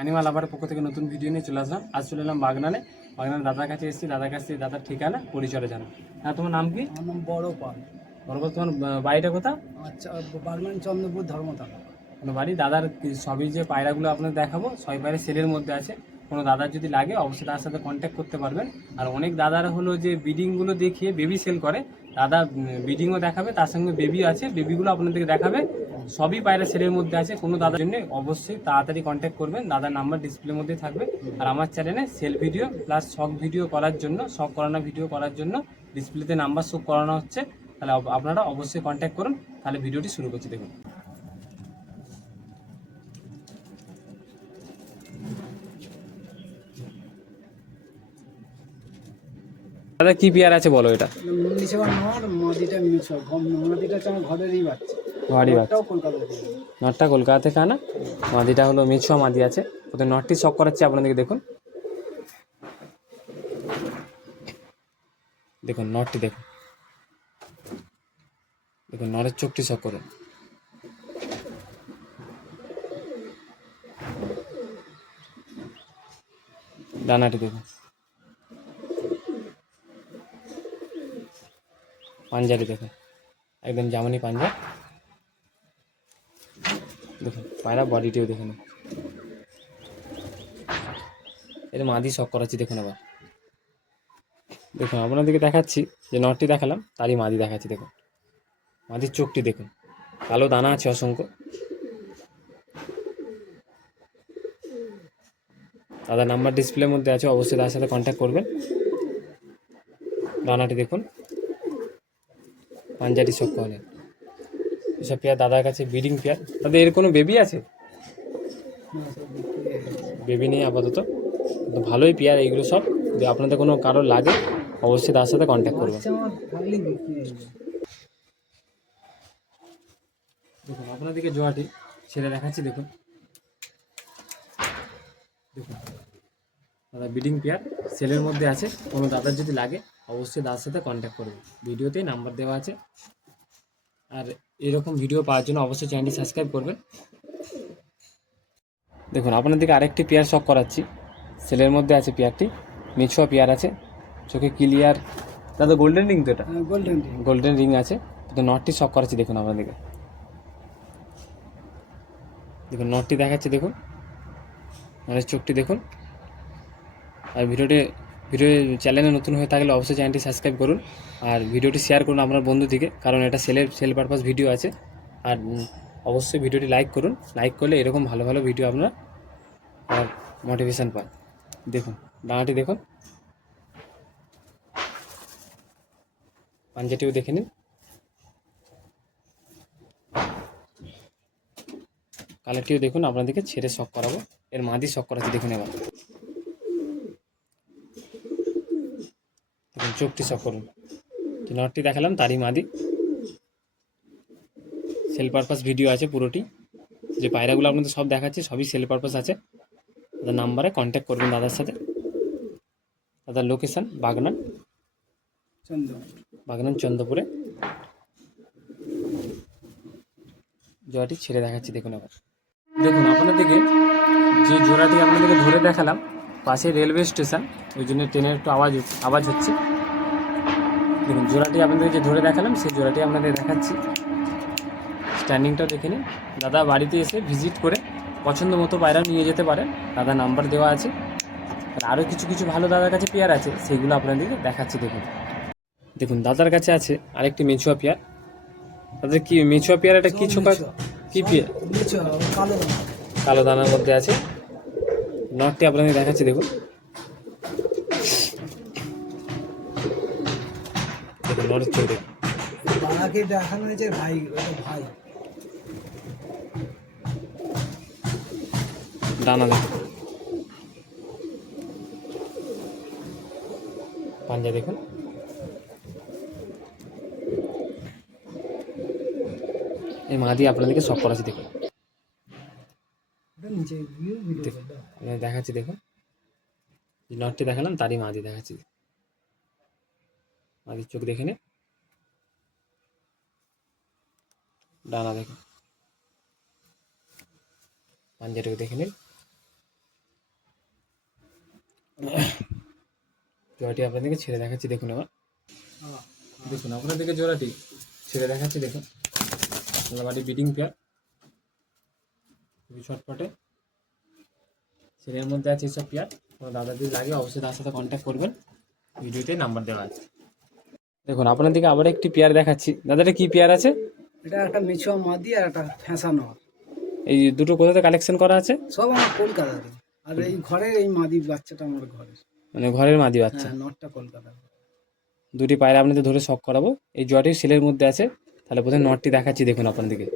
Animal আবার পক্ষ থেকে নতুন ভিডিও নিয়ে চলে আসলাম। আজ চলে এলাম বাগনানে। বাগনানে দাদার কাছে এসেছি। দাদার কাছে দাদার ঠিকানা পরিচয় জানো। হ্যাঁ তোমার নাম কি? আমার নাম বড় পাল বরবর তোমার বাড়িটা কোথা আচ্ছা বাগনান চন্দ্রপুর ধর্মতলা। কোনো বাড়ি? দাদার সবই যে পায়রাগুলো আপনাদের দেখাবো সবই পায়রা সেলের মধ্যে আছে। কোনো দাদার যদি লাগে অবশ্যই তার সাথে কন্ট্যাক্ট করতে পারবেন। আর অনেক দাদারা হলো যে ব্রিডিংগুলো দেখিয়ে বেবি সেল করে। দাদা ব্রিডিংও দেখাবে তার সঙ্গে বেবি আছে। বেবিগুলো আপনাদেরকে দেখাবে। সবই পায়রা সেলের মধ্যে আছে, কোনো দাদার জন্য। অবশ্যই তাড়াতাড়ি কন্ট্যাক্ট করবেন, দাদার নাম্বার ডিসপ্লের মধ্যে থাকবে। আর আমার চ্যানেলে সেল ভিডিও প্লাস শখ ভিডিও করার জন্য শখ করানো ভিডিও করার জন্য ডিসপ্লেতে নাম্বার শো করানো হচ্ছে। তাহলে আপনারা অবশ্যই কন্ট্যাক্ট করুন, তাহলে ভিডিওটি শুরু করছি, দেখুন। দাদা, কি পেয়ার আছে বলো এটা? মাদিটা মাদিটা হচ্ছে আমার ঘরেরই বাচ্চা। বাড়ি বাচ্চা। নটটা কলকাতা থেকে আনা। মাদিটা হলো মিছুয়া মাদি আছে। ওদের নটটি শখ করাচ্ছি আপনাদেরকে দেখুন। দেখুন নটটি দেখুন। দেখুন নরের চোখটি শখ করুন। ডানাটি দেখুন। পাঞ্জাবি দেখুন। একদম জামানি পাঞ্জা দেখুন, পায়রা বডিটিও দেখুন এটা মাদি শখ করাচ্ছি, দেখুন আবার। দেখুন, আপনাদেরকে দেখাচ্ছি, যে নটটি দেখালাম, তারই মাদি দেখাচ্ছি, দেখুন। মাদির চোখটি দেখুন। কালো দানা আছে অসংখ্য। দাদার নাম্বার ডিসপ্লের মধ্যে আছে, অবশ্যই তার সাথে কন্ট্যাক্ট করবেন। দানাটি দেখুন। পাঞ্জাটি শখ করেন। এসব পেয়ার দাদার কাছে ব্রিডিং পেয়ার। তাদের এর কোনো বেবি আছে? বেবি নেই আপাতত। কিন্তু ভালোই পেয়ার এইগুলো সব। যদি আপনাদের কোনো কারোর লাগে অবশ্যই তার সাথে কন্ট্যাক্ট করবেন। যাবে দেখুন আপনাদেরকে জোয়াটি ছেড়ে দেখাচ্ছি দেখুন। দেখুন দাদা ব্রিডিং পেয়ার সেলের মধ্যে আছে। কোনো দাদার যদি লাগে অবশ্যই দাদার সাথে কন্ট্যাক্ট করবে ভিডিওতেই নাম্বার দেওয়া আছে। আর এরকম ভিডিও পাওয়ার জন্য অবশ্যই চ্যানেলটি সাবস্ক্রাইব করবেন। দেখুন আপনাদেরকে আরেকটি পেয়ার শখ করাচ্ছি। সেলের মধ্যে আছে পেয়ারটি মিছুয়া পেয়ার আছে। চোখে ক্লিয়ার দাদা গোল্ডেন রিং তো এটা? গোল্ডেন টি গোল্ডেন রিং আছে। তো নটটি শখ করাচ্ছি দেখুন আপনাদেরকে দেখুন নটটি দেখাচ্ছি দেখুন। নটের চোখটি দেখুন। আর ভিডিওটি ভিডিও চ্যানেলে নতুন হয়ে থাকলে অবশ্যই চ্যানেলটি সাবস্ক্রাইব করুন। আর ভিডিওটি শেয়ার করুন আপনার বন্ধুদিকে, কারণ এটা সেলের সেল পারপাস ভিডিও আছে। আর অবশ্যই ভিডিওটি লাইক করুন। লাইক করলে এরকম ভালো ভালো ভিডিও আপনার আর মোটিভেশন পান দেখুন, ডানাটি দেখুন। পাঞ্জাটিও দেখে নিন। কালারটিও দেখুন, আপনাদেরকে ছেড়ে শখ করাবো। এর মাদি শখ করাচ্ছি, দেখুন এবার। চোখটি করুন যে নটটি দেখালাম তারই মাদি। সেল পারপাস ভিডিও আছে পুরোটি। যে পায়রাগুলো আপনাদের সব দেখাচ্ছি সবই সেল পারপাস আছে। দাদার নাম্বারে কন্ট্যাক্ট করবেন দাদার সাথে। দাদার লোকেশান বাগনান। বাগনান চন্দ্রপুরে। জোড়াটি ছেড়ে দেখাচ্ছি দেখুন আবার। দেখুন আপনাদেরকে যে জোড়াটি আপনাদেরকে ধরে দেখালাম পাশে রেলওয়ে স্টেশন ওই জন্য ট্রেনের একটু আওয়াজ হচ্ছে- আওয়াজ হচ্ছে। দেখুন জোড়াটি আপনাদেরকে যে ধরে দেখালাম সেই জোড়াটি আপনাদের দেখাচ্ছি। স্ট্যান্ডিংটাও দেখে নিন। দাদা বাড়িতে এসে ভিজিট করে পছন্দ মতো পায়রা নিয়ে যেতে পারেন। দাদা নাম্বার দেওয়া আছে। আর আরও কিছু কিছু ভালো দাদার কাছে পেয়ার আছে সেগুলো আপনাদেরকে দেখাচ্ছি দেখুন। দেখুন দাদার কাছে আছে আরেকটি মেছুয়া পেয়ার। তাদের কি মেছুয়া পেয়ার? এটা কি ছোকা? কি পেয়ার? কালো কালো দানার মধ্যে আছে। নটটি আপনাদের দেখাচ্ছি দেখুন। নটের চোখ বাবাকে দেখানো হয়েছে ভাই ওটা ভাই। ডানা দেখুন পাঞ্জা দেখুন। এই মাদি আপনাদেরকে সব করাচ্ছি দেখুন। দেখাচ্ছি দেখুন। নটটি দেখালাম তারই মাদি দেখাচ্ছি। মাদির চোখ দেখে নে। ডানা দেখে। পাঞ্জাটাকে দেখে নিন জোড়াটি আপনাদেরকে ছেড়ে দেখাচ্ছি দেখুন হ্যাঁ, দেখুন আপনাদেরকে জোড়াটি ছেড়ে দেখাচ্ছি দেখুন। বাড়ি বিডিং পেয়ার। খুবই ছটপটে। ছেলের মধ্যে আছে এইসব পেয়ার। কোনো দাদা যদি লাগে অবশ্যই তার সাথে কন্ট্যাক্ট করবেন। ভিডিওতে নাম্বার দেওয়া আছে। দেখুন আপনাদেরকে আবার একটি পেয়ার দেখাচ্ছি। দাদাটা কি পেয়ার আছে? এটা একটা মিছুয়া মাদি আর একটা ফ্যাঁসানো এই দুটো কোথাতে কালেকশন করা আছে? সব আমার কলকাতাতে আর এই ঘরের এই মাদি বাচ্চাটা আমার ঘরের। মানে ঘরের মাদি বাচ্চা? হ্যাঁ নটটা কলকাতা দুটি পায়রা আপনাদের ধরে শখ করাবো। এই জয়টি সেলের মধ্যে আছে। তাহলে প্রথমে নটটি দেখাচ্ছি দেখুন আপনাদেরকে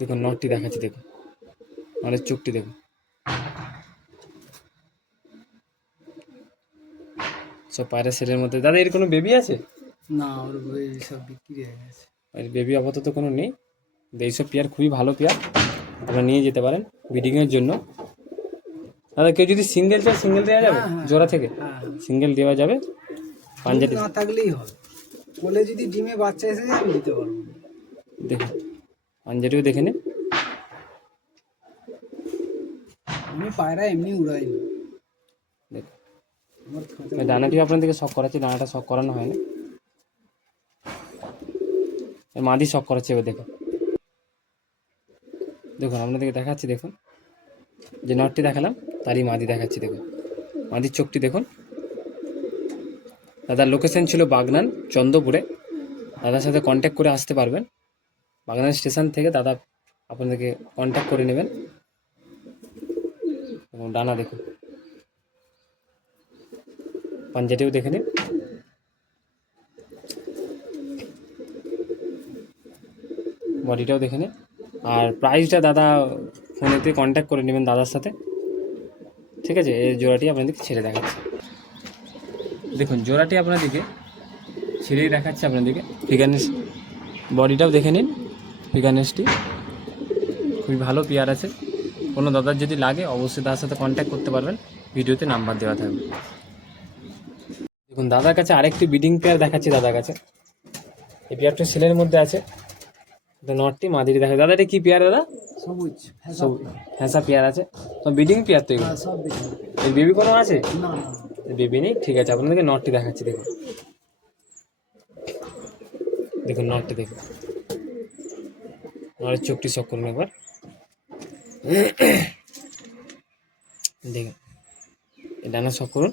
দেখুন নটটি দেখাচ্ছি দেখুন। নটের চোখটি দেখুন। সব পায়রা সেলের মধ্যে। দাদা এর কোনো বেবি আছে? না ওর ওই সব বিক্রি হয়ে গেছে। এর বেবি আপাতত কোনো নেই। এইসব পেয়ার খুবই ভালো পেয়ার। আপনারা নিয়ে যেতে পারেন ব্রিডিংয়ের জন্য। দাদা কেউ যদি সিঙ্গেল চায় সিঙ্গেল দেওয়া যাবে? হ্যাঁ, হ্যাঁ। জোড়া থেকে? হ্যাঁ হ্যাঁ। সিঙ্গেল দেওয়া যাবে। পাঞ্জাবি। না থাকলেই হবে। কোলে যদি ডিমে বাচ্চা এসে যায় আমি দিতে পারব দেখুন পাঞ্জাবিও দেখে নিন। আমি পায়রা এমনি উড়াই না ডানাটিও আপনাদেরকে শখ করাচ্ছি ডানাটা শখ করানো হয়নি। মাদি শখ করাচ্ছে এবার দেখুন। দেখুন, আপনাদেরকে দেখাচ্ছি, দেখুন। যে নটটি দেখালাম, তারই মাদি দেখাচ্ছি, দেখুন। মাদির চোখটি দেখুন। দাদার লোকেশন ছিল বাগনান, চন্দ্রপুরে। দাদার সাথে কন্ট্যাক্ট করে আসতে পারবেন। বাগনান স্টেশন থেকে দাদা আপনাদেরকে কন্ট্যাক্ট করে নেবেন। এবং ডানা দেখুন। পাঞ্জাটিও দেখে নিন। বডিটাও দেখে নিন। আর প্রাইসটা দাদা ফোনেতে কন্ট্যাক্ট করে নেবেন দাদার সাথে। ঠিক আছে? এই জোড়াটি আপনাদেরকে ছেড়ে দেখাচ্ছি। দেখুন, জোড়াটি আপনাদেরকে ছেড়েই দেখাচ্ছে আপনাদেরকে। ফিগারনেস বডিটাও দেখে নিন ফিগারনেসটি খুবই ভালো পেয়ার আছে। কোনো দাদার যদি লাগে, অবশ্যই তার সাথে কন্ট্যাক্ট করতে পারবেন। ভিডিওতে নাম্বার দেওয়া থাকবে। দাদার কাছে আরেকটি বিডিং পেয়ার দেখাচ্ছি দাদার কাছে। এই পেয়ারটা ছেলের মধ্যে আছে। নটটি মাদিরি দেখা দাদা এটা কি পেয়ার দাদা? সবুজ হ্যাঁ পেয়ার আছে। তো বিডিং পেয়ার তো এগুলো? এর বেবি কোনো আছে? না বেবি নেই? ঠিক আছে আপনাদেরকে নটটি দেখাচ্ছি দেখুন। দেখুন নটটি দেখুন। নটের চোখটি শখ করুন একবার দেখুন এই ডানা শখ করুন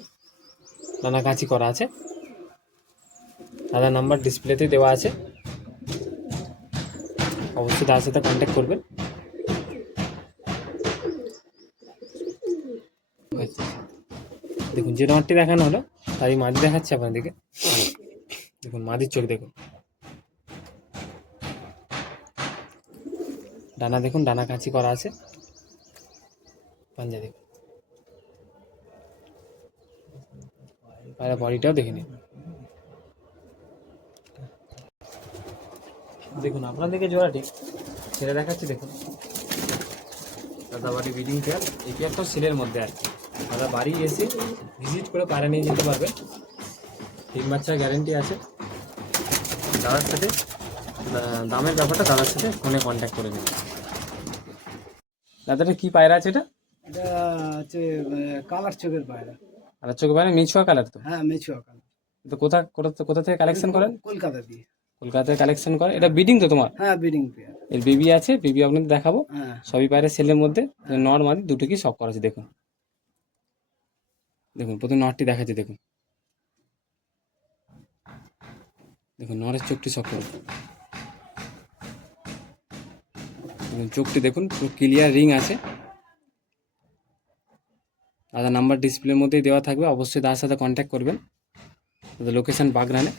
ডানা কাঁচি করা আছে। দাদার নাম্বার ডিসপ্লেতে দেওয়া আছে। অবশ্যই তার সাথে কন্ট্যাক্ট করবেন। দেখুন, যে নটটি দেখানো হলো, তারই মাদি দেখাচ্ছে আপনাদেরকে। দেখুন মাদির চোখ দেখুন। ডানা দেখুন, ডানা কাঁচি করা আছে। পাঞ্জা দেখুন। পায়রা বডিটাও দেখে নিন। দেখুন আপনাদেরকে জোড়াটি ছেড়ে দেখাচ্ছি দেখুন। দাদা বাড়ি বিডিং পেয়ার এই পেয়ারটাও সেলের মধ্যে আছে দাদা বাড়ি এসে ভিজিট করে পায়রা নিয়ে যেতে পারবে। তিন বাচ্চার গ্যারেন্টি আছে। দাদার সাথে দামের ব্যাপারটা দাদার সাথে ফোনে কন্ট্যাক্ট করে নেবে দাদাটা কি পায়রা আছে এটা? এটা হচ্ছে কালার চোখের পায়রা। আর চোখে পায়রা মিছুয়া কালার তো। হ্যাঁ মেচুয়া কালার তো কোথা কোথা কোথা থেকে কালেকশন করেন? কলকাতা দিয়ে। কলকাতায় কালেকশন করে এটা বিডিং তো তোমার? হ্যাঁ বিডিং এর বেবি আছে বেবি আপনাদের দেখাবো। হ্যাঁ। সবই পায়রা সেলের মধ্যে। নর মাদি দুটো কি সব করা আছে দেখুন। দেখুন প্রথম নরটি দেখাচ্ছে দেখুন। দেখুন নরের চোখটি সব দেখুন চোখটি দেখুন পুরো ক্লিয়ার রিং আছে। দাদা নাম্বার ডিসপ্লের মধ্যেই দেওয়া থাকবে। অবশ্যই তার সাথে কন্ট্যাক্ট করবেন। দাদা লোকেশন বাগনানে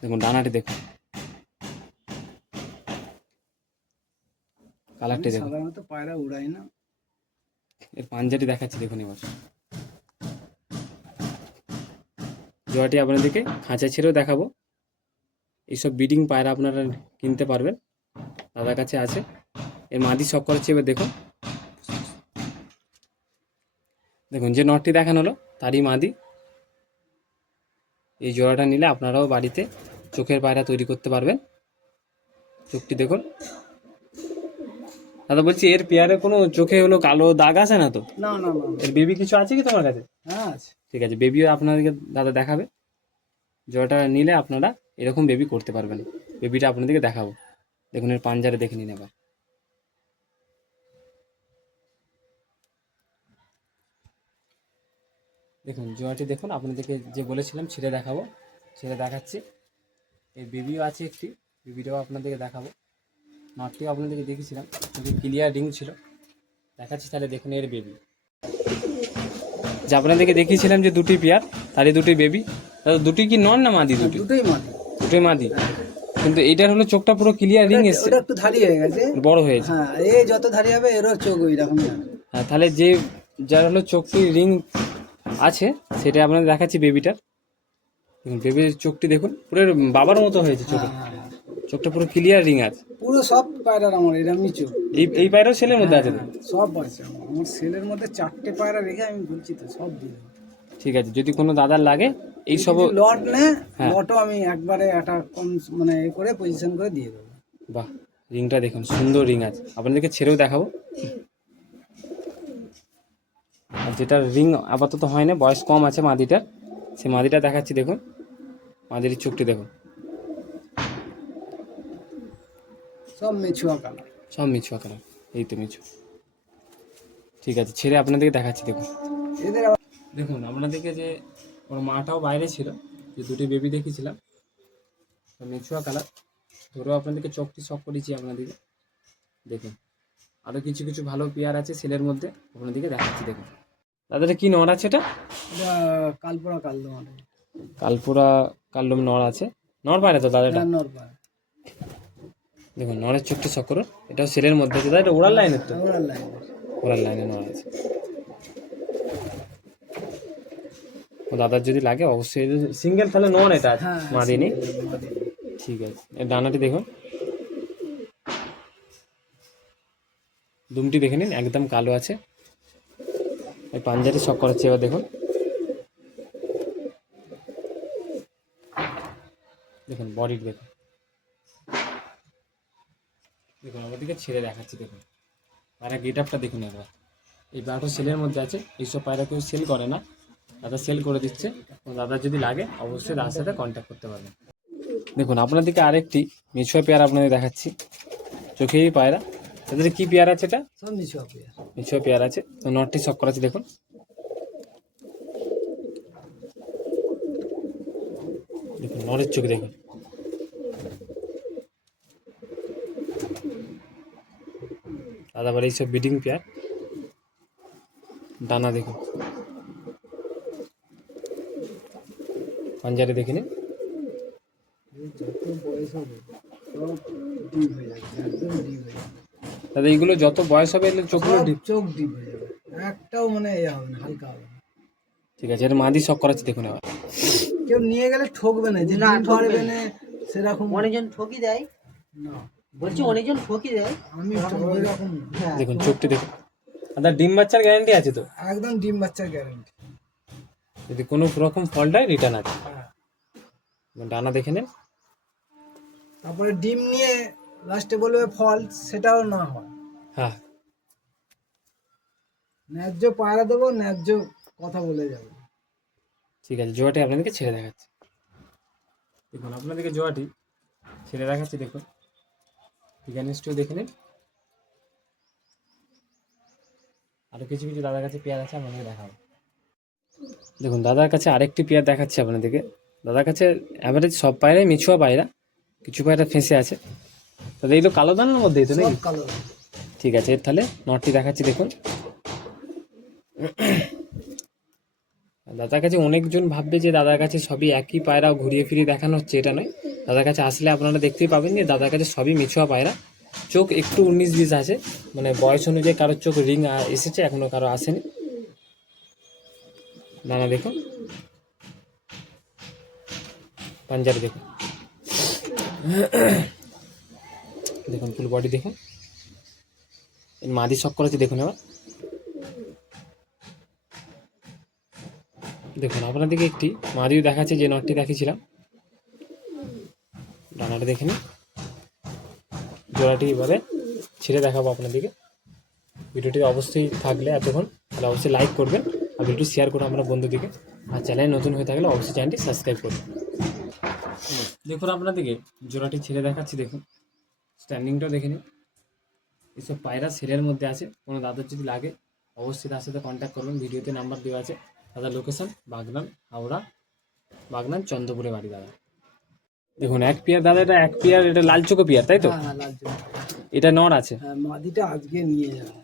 দেখুন ডানাটি দেখুন। কালারটি দেখুন। সাধারণত পায়রা উড়াই না। এর পাঞ্জাটি দেখাচ্ছি দেখুন এবার। জোয়াটি আপনাদেরকে খাঁচা ছেড়েও দেখাবো। এইসব বিডিং পায়রা আপনারা কিনতে পারবেন। দাদার কাছে আছে। এর মাদি সব করেছে এবার দেখুন। দেখুন যে নটটি দেখানো হলো তারই মাদি। এই জোড়াটা নিলে আপনারাও বাড়িতে চোখের পায়রা তৈরি করতে পারবেন। চোখটি দেখুন। দাদা বলছি এর পেয়ারে কোনো চোখে হলো কালো দাগ আছে না তো? না না এর বেবি কিছু আছে কি তোমার কাছে? হ্যাঁ আছে। ঠিক আছে বেবিও আপনাদেরকে দাদা দেখাবে। জোড়াটা নিলে আপনারা এরকম বেবি করতে পারবেন। বেবিটা আপনাদেরকে দেখাবো। দেখুন এর পাঞ্জারে দেখে নিন এবার। দেখুন জোয়াটি দেখুন আপনাদেরকে যে বলেছিলাম ছেড়ে দেখাবো ছেড়ে দেখাচ্ছি। এই বেবিও আছে একটি বেবিটাও আপনাদেরকে দেখাবো। নটটিও আপনাদেরকে দেখেছিলাম কিন্তু ক্লিয়ার রিং ছিল। দেখাচ্ছি তাহলে দেখুন এর বেবি। যে আপনাদেরকে দেখিয়েছিলাম যে দুটি পেয়ার তাহলে দুটি বেবি। দাদা দুটি কি নন না মাদি দুটি? দুটোই মাদি। দুটোই মাদি। কিন্তু এইটার হলো চোখটা পুরো ক্লিয়ার রিং এসছে। একটু ধারি হয়ে গেছে। বড় হয়েছে। হ্যাঁ এই যত ধারি হবে এরও চোখ ওই রকমই হবে। হ্যাঁ তাহলে যে যার হলো চোখটি রিং আছে সেটা আপনাদের দেখাচ্ছি বেবিটার বেবির চোখটি দেখুন পুরো বাবার মতো হয়েছে চোখে। হ্যাঁ, হ্যাঁ। চোখটা পুরো ক্লিয়ার রিং আছে। পুরো সব পায়রার আমার এরকমই চোখ এই এই পায়েরও ছেলের মধ্যে আছে? সব আছে আমার সেলের মধ্যে চারটে পায়রা রেখে আমি বলছি তো সব দিয়ে ঠিক আছে যদি কোনো দাদার লাগে এই সব লট নে হ্যাঁ। লটও আমি একবারে একটা কম মানে এ করে পজিশন করে দিয়ে দেবো। বাহ রিংটা দেখুন সুন্দর রিং আছে। আপনাদেরকে ছেড়েও দেখাবো। যেটার রিং আপাতত হয় না বয়স কম আছে মাদিটার। সেই মাদিটা দেখাচ্ছি দেখুন। মাদির চোখটি দেখুন। সব মিছুয়া কালার সব মিছুয়া আকার এই তো মিছু। ঠিক আছে ছেড়ে আপনাদেরকে দেখাচ্ছি দেখুন। এদের দেখুন আপনাদেরকে যে ওর মাটাও বাইরে ছিল যে দুটি বেবি দেখেছিলাম মিছুয়া কালার ধরেও আপনাদেরকে চোখটি শখ করেছি আপনাদেরকে। দেখুন আরও কিছু কিছু ভালো পেয়ার আছে সেলের মধ্যে আপনাদেরকে দেখাচ্ছি দেখুন। দাদাটা কি নড় আছে এটা? এটা কালপোড়া কালদো মানে কালপুরা কাল্লম নড় আছে। নড় পায় না তো দাদাটা রান্নার পায়। দেখুন নড়ের চোখটি করুন এটাও সেলের মধ্যে আছে। দাদা এটা ওড়ার লাইনের তো? ওরার লাইনের ওড়ার লাইনে নড় আছে। ও দাদার যদি লাগে অবশ্যই সিঙ্গেল তাহলে নন এটা আছে। হ্যাঁ মাদি। ঠিক আছে। ডানাটি দেখুন। দুমটি দেখে নিন একদম কালো আছে। এই পাঞ্জাটি শক করাচ্ছে, এবার দেখুন। দেখুন বডির দেখুন। দেখুন আমাদেরকে ছেড়ে দেখাচ্ছি, দেখুন। পায়রা গেট আপটা দেখুন একবার। এই পায়রাটা সেলের মধ্যে আছে, এইসব পায়রা কেউ সেল করে না। দাদা সেল করে দিচ্ছে। তো দাদার যদি লাগে, অবশ্যই দাদার সাথে কন্ট্যাক্ট করতে পারবেন। দেখুন আপনাদেরকে আরেকটি মিছুয়া পেয়ারা আপনাদের দেখাচ্ছি। চোখেই পায়রা। তাদের কি পেয়ারা আছে এটা? মেছুয়া পেয়ার। আছে। তো নটটি শক করা আছে দেখুন। দেখুন নরের চোখ দেখুন। বাড়ি এইসব বিডিং পেয়ার। ডানা দেখুন। পাঞ্জারে দেখে নিন। যত বয়স হবে সব ডিপ হয়ে যাবে একদম ডিপ হয়ে যাবে। দাদা এইগুলো যত বয়স হবে এগুলো চোখগুলো সব ডিপ চোখ ডিপ হয়ে যাবে। একটাও মানে এ হবে না হালকা হবে ঠিক আছে এটা মাদি শক করাচ্ছি দেখুন এবার। কেউ নিয়ে গেলে ঠকবে না যে না ঠকবে না। সেরকম। অনেকজন ঠকি দেয়। না। বলছি অনেকজন ঠকি দেয়। আমি ওই রকম না। দেখুন চোখটি দেখুন। দাদা ডিম বাচ্চার গ্যারান্টি আছে তো? একদম ডিম বাচ্চার গ্যারান্টি যদি কোনো রকম ফল্ট হয় রিটার্ন আছে। ডানা দেখে নেন। তারপরে ডিম নিয়ে লাস্টে বলবে ফল সেটাও না হয়। হ্যাঁ। ন্যায্য পায়রা দেবো ন্যায্য কথা বলে যাবে। ঠিক আছে জোয়াটি আপনাদেরকে ছেড়ে দেখাচ্ছি। দেখুন আপনাদেরকে জোয়াটি ছেড়ে দেখাচ্ছি দেখুন। পিগানিস্টিও দেখে নিন। আরও কিছু কিছু দাদার কাছে পেয়ার আছে আপনাদেরকে দেখাবো। দেখুন দাদার কাছে আরেকটি পেয়ার দেখাচ্ছি আপনাদেরকে। দাদার কাছে অ্যাভারেজ সব পায়রাই মিছুয়া পায়রা কিছু পায়রা ফেঁসে আছে। দাদা তো কালো দানার মধ্যেই তো নাকি? কালো ঠিক আছে এর তাহলে নটটি দেখাচ্ছি দেখুন। দাদার কাছে অনেকজন ভাববে যে দাদার কাছে সবই একই পায়রা ঘুরিয়ে ফিরিয়ে দেখানো হচ্ছে এটা নয়। দাদার কাছে আসলে আপনারা দেখতেই পাবেন যে দাদার কাছে সবই মিছুয়া পায়রা। চোখ একটু উনিশ বিশ আছে মানে বয়স অনুযায়ী কারোর চোখ রিং এসেছে এখনও কারও আসেনি। দানা দেখুন। পাঞ্জাবি দেখুন। দেখুন ফুল বডি দেখুন। মাদি শক আছে, দেখুন এবার। দেখুন আপনাদেরকে একটি মাদিও দেখাচ্ছে, যে নটটি দেখিয়েছিলাম। ডানাটা দেখে নিন। জোড়াটি এবারে ছেড়ে দেখাবো আপনাদেরকে ভিডিওটি অবশ্যই থাকলে এতক্ষণ তাহলে অবশ্যই লাইক করবেন। আর ভিডিওটি শেয়ার করুন আপনার বন্ধুদিকে আর চ্যানেল নতুন হয়ে থাকলে অবশ্যই চ্যানেলটি সাবস্ক্রাইব করুন। দেখুন আপনাদেরকে জোড়াটি ছেড়ে দেখাচ্ছি, দেখুন। স্ট্যান্ডিংটাও দেখে নিন। এসব পায়রা সেলের মধ্যে আছে কোনো দাদার যদি লাগে অবশ্যই তার সাথে কন্ট্যাক্ট করবেন ভিডিওতে নাম্বার দেওয়া আছে। দাদার লোকেশন বাগনান হাওড়া বাগনান চন্দ্রপুরে বাড়ি দাদা। দেখুন এক পেয়ার দাদা এটা এক পেয়ার এটা লাল চোখো পেয়ার তাই তো? হ্যাঁ হ্যাঁ। এটা নর আছে। হ্যাঁ মাদিটা আজকে নিয়ে যাবে।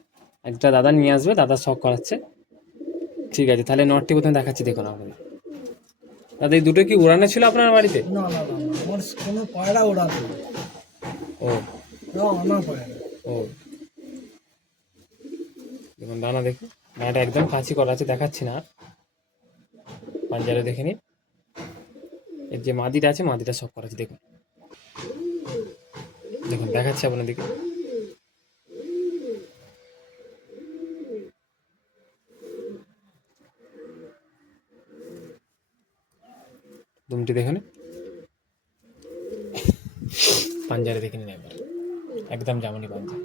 একটা দাদা নিয়ে আসবে দাদা শখ করাচ্ছে। ঠিক আছে তাহলে নটটি প্রথমে দেখাচ্ছি দেখুন আপনাদের দাদা এই দুটো কি উড়ানো ছিল আপনার বাড়িতে? না না না আমার কোনো পায়রা ওড়াবে না। ও। না ও। দেখুন দানা দেখুন। দানাটা একদম কাছি করা আছে দেখাচ্ছি না। পাঞ্জারে দেখে নিন। এর যে মাদিটা আছে মাদিটা সব করা আছে দেখুন। দেখুন দেখাচ্ছি আপনাদেরকে। দুমটি দেখে নিন। পাঞ্জারে দেখে নিন একবার। একদম জামানি পাঞ্জা।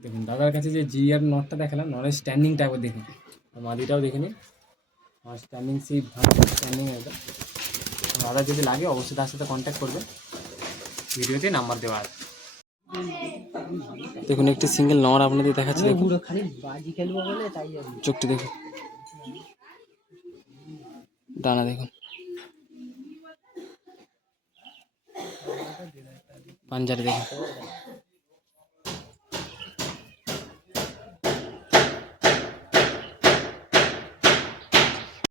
দেখুন দাদার কাছে যে জি আর নটটা দেখালাম নরের স্ট্যান্ডিংটা একবার দেখুন। মাদিটাও দেখে নিন। আর স্ট্যান্ডিং সেই স্ট্যান্ডিং একদম। দাদা যদি লাগে অবশ্যই তার সাথে কন্ট্যাক্ট করবেন ভিডিওতে নাম্বার দেওয়া আছে। দেখুন একটি সিঙ্গেল নর আপনাদের দেখাচ্ছে দেখুন। চোখটি দেখুন। ডানা দেখুন। পাঞ্জারে দেখুন।